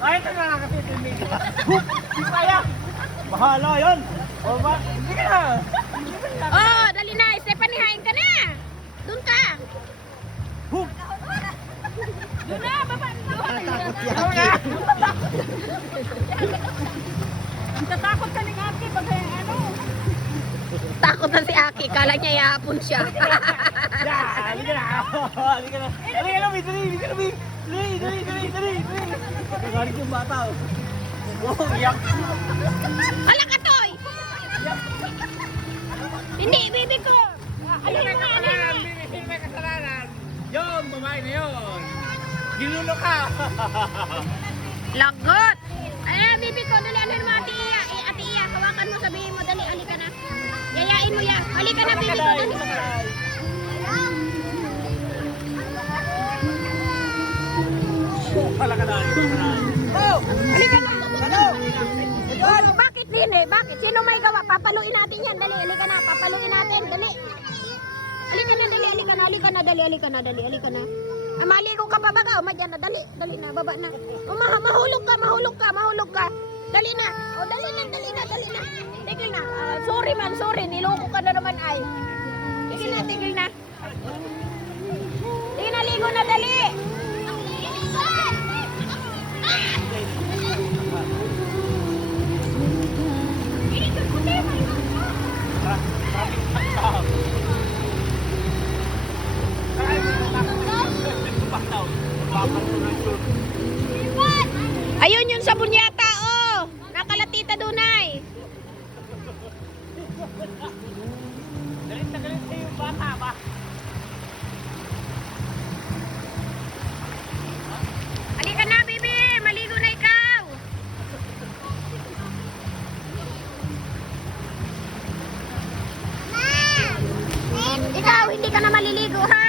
Ay, ito na lang kasi tumig. Hindi kaya. Bahala yun. O ba? Hindi ka na. Oh, dali na. Stephanie, hain ka na. Doon ka. Hup! Doon na, baba. Ako nga. Tatakot ka ni Aki pag ano. Takot na si Aki. Kala niya ihapon siya. Halika na. Halika na. Halika na, Bi. Dali, halika na, Bi. Dali. Nagalit yung bata. Oh, iyak. Hala ka, Toy. Hindi, bibi ko. Alin mo nga, alin mo. Hindi may kasalanan. Yung babae na yun. Ginulo ka. Lagot. Ayan, bibi ko. Dali, alin mo, Ate Iya. Ate Iya, hawakan mo, sabihin mo. Dali, alika na. Yayain mo yan. Alika na, bibi ko. Dali. Halika na. Halika na. Bakit din eh? Bakit? Sino may gawa? Papaluin natin yan. Dali, halika na. Papaluin natin. Dali. Halika na, dali. Halika na, halika na. Dali, halika na. Dali, halika na. Ah, maligo ka pa ba ka? O, madyan na. Dali. Dali na. Baba na. O, mahulog ka. Mahulog ka. Mahulog ka. Dali na. O, dali na. Dali na. Dali na. Tigil na. Sorry man. Sorry. Niloko ka na naman ay. Tigil na. Tigil na. Tigil na. Ligo na. Dali. Ayun yung sabon yata, oh. Nakalatita dunay. Galit na galit sa'yo yung bata ba? Halika na, baby. Maligo na ikaw. Ikaw, hindi ka na maliligo, ha?